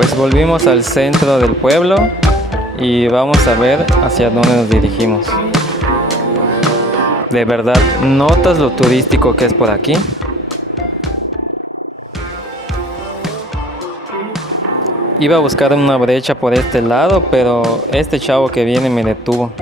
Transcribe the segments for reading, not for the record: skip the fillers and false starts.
Pues volvimos al centro del pueblo y vamos a ver hacia dónde nos dirigimos. De verdad, ¿notas lo turístico que es por aquí? Iba a buscar una brecha por este lado, pero este chavo que viene me detuvo.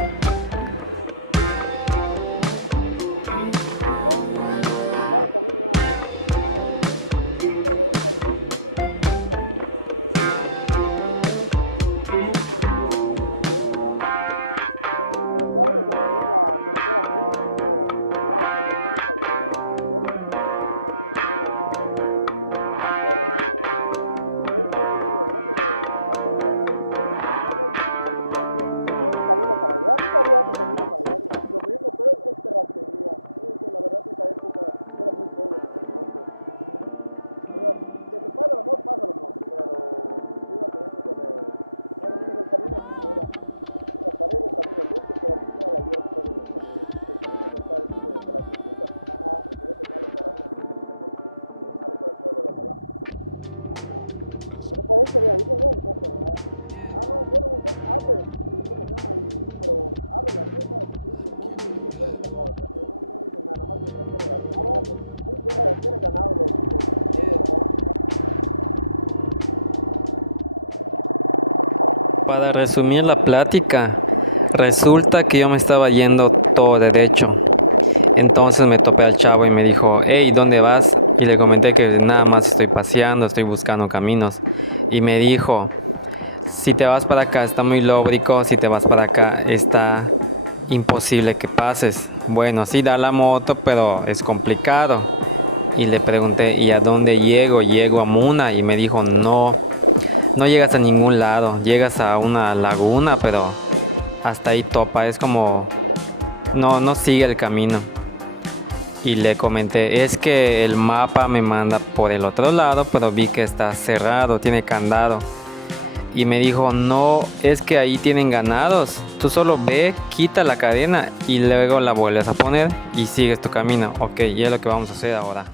Para resumir la plática, resulta que yo me estaba yendo todo derecho. Entonces me topé al chavo y me dijo, hey, ¿dónde vas? Y le comenté que nada más estoy paseando, estoy buscando caminos. Y me dijo, si te vas para acá está muy lóbrico, si te vas para acá está imposible que pases. Bueno, sí da la moto, pero es complicado. Y le pregunté, ¿y a dónde llego? Llego a Muna. Y me dijo, no llegas a ningún lado, llegas a una laguna, pero hasta ahí topa, es como, no sigue el camino. Y le comenté, es que el mapa me manda por el otro lado, pero vi que está cerrado, tiene candado. Y me dijo, no, es que ahí tienen ganados, tú solo ve, quita la cadena y luego la vuelves a poner y sigues tu camino. Ok, y es lo que vamos a hacer ahora.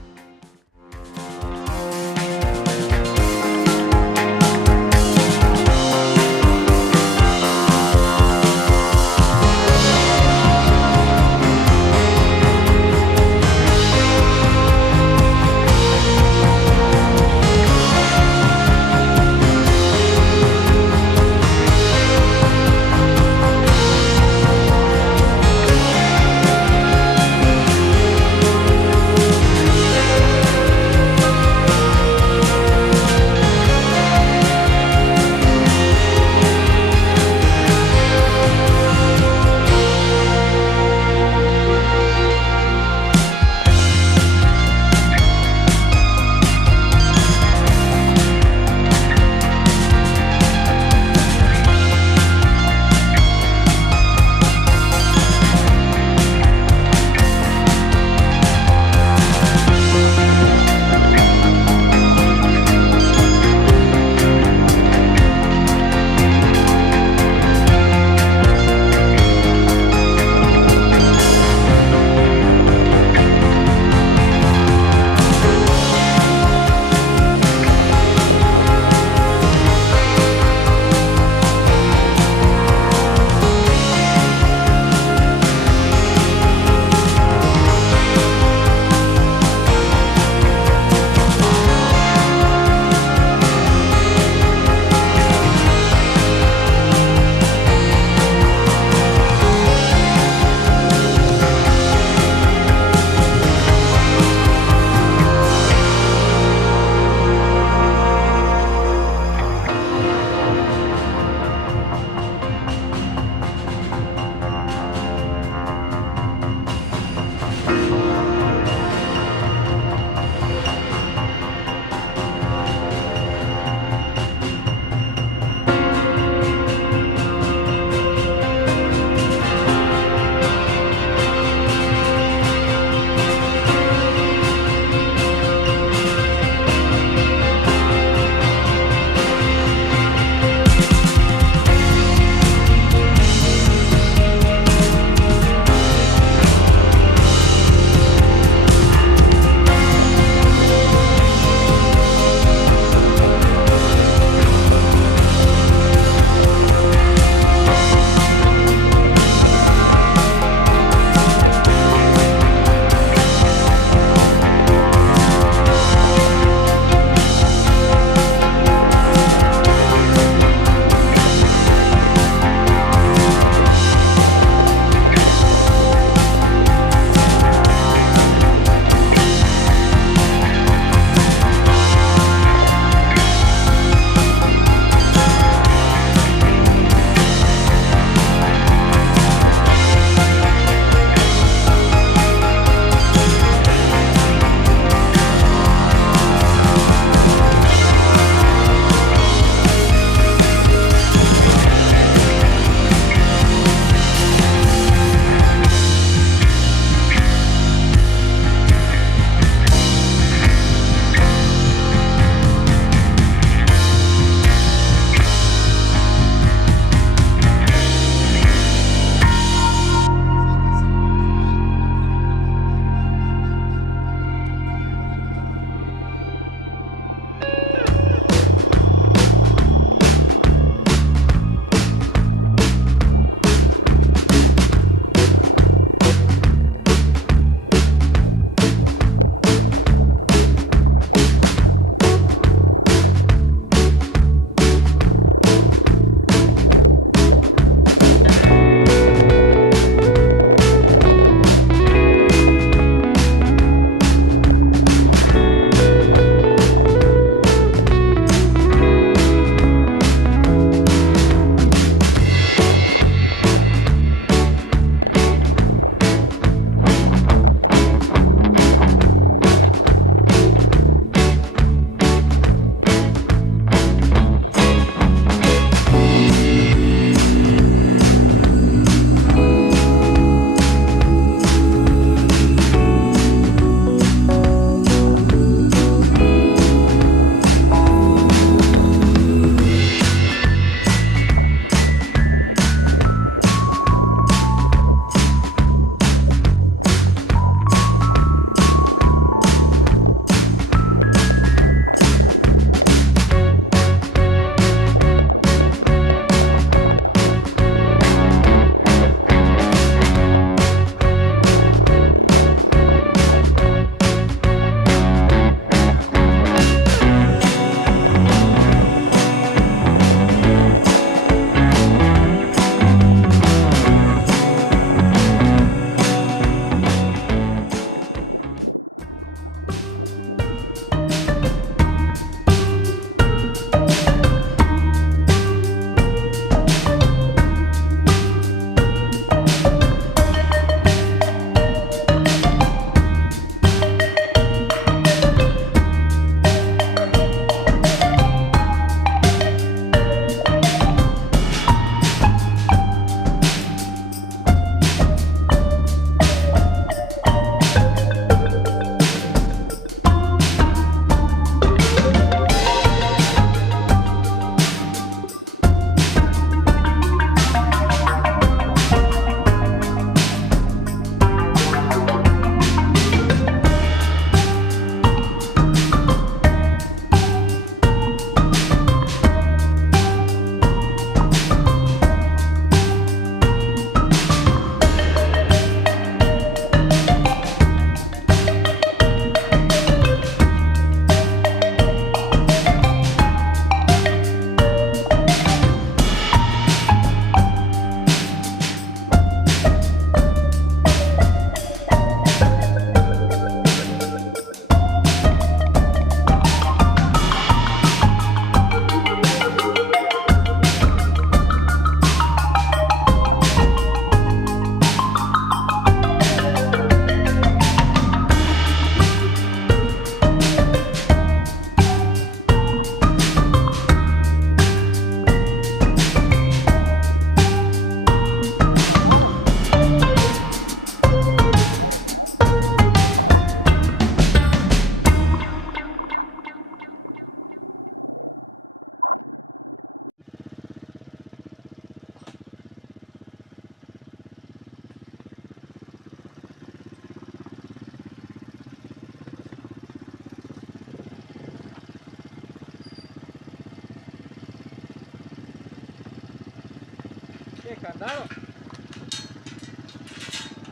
candado.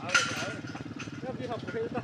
Abre, abre. Ya fija puerta.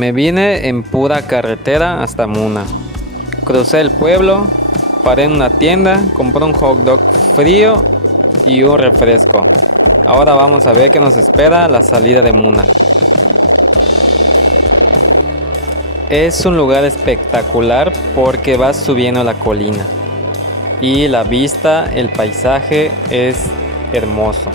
Me vine en pura carretera hasta Muna. Crucé el pueblo, paré en una tienda, compré un hot dog frío y un refresco. Ahora vamos a ver qué nos espera la salida de Muna. Es un lugar espectacular porque vas subiendo la colina y la vista, el paisaje es hermoso.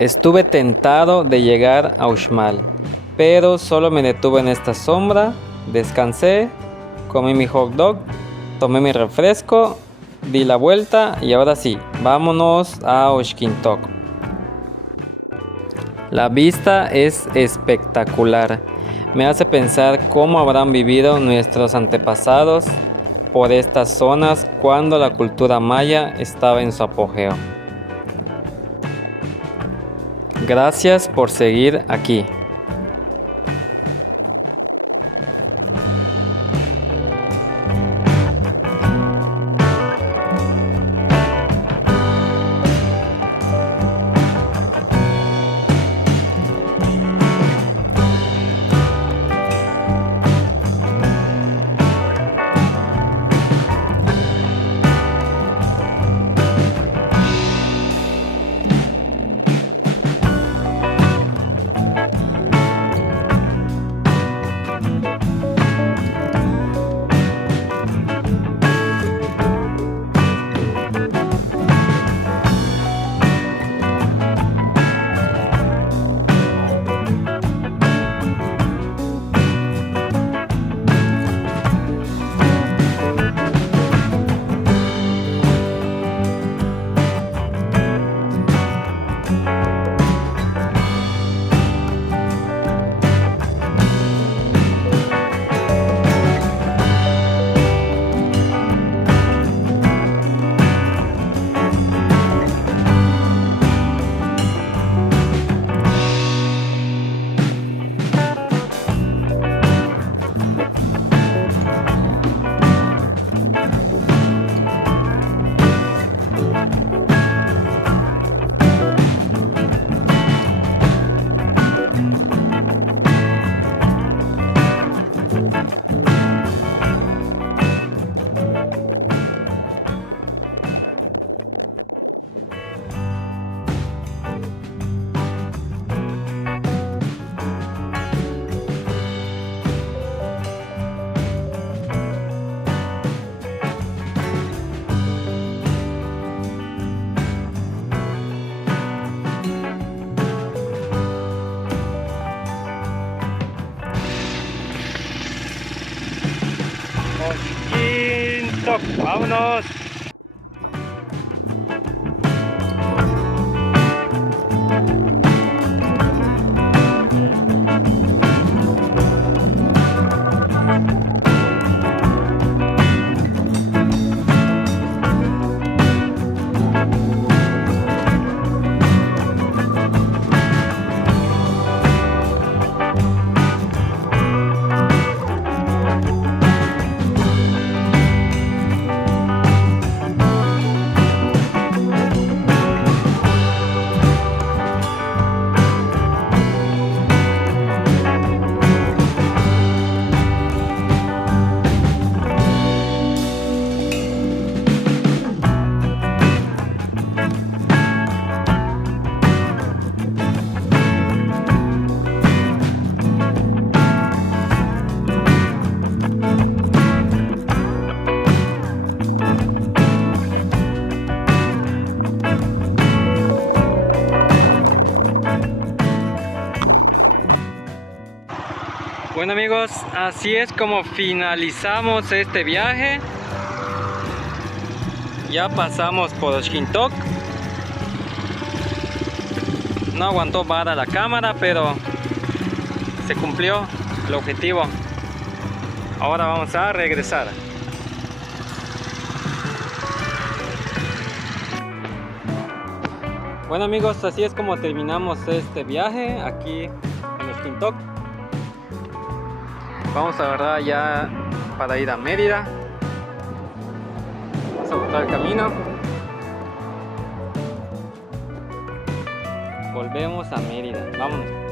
Estuve tentado de llegar a Uxmal, pero solo me detuve en esta sombra, descansé, comí mi hot dog, tomé mi refresco, di la vuelta y ahora sí, vámonos a Oxkintok. La vista es espectacular, me hace pensar cómo habrán vivido nuestros antepasados por estas zonas cuando la cultura maya estaba en su apogeo. Gracias por seguir aquí. Oxkintok, vámonos. Bueno amigos, así es como finalizamos este viaje. Ya pasamos por Oxkintok. No aguantó vara la cámara, pero se cumplió el objetivo. Ahora vamos a regresar. Bueno amigos, así es como terminamos este viaje aquí en Oxkintok. Vamos a agarrar ya para ir a Mérida. Vamos a buscar el camino. Volvemos a Mérida. Vámonos.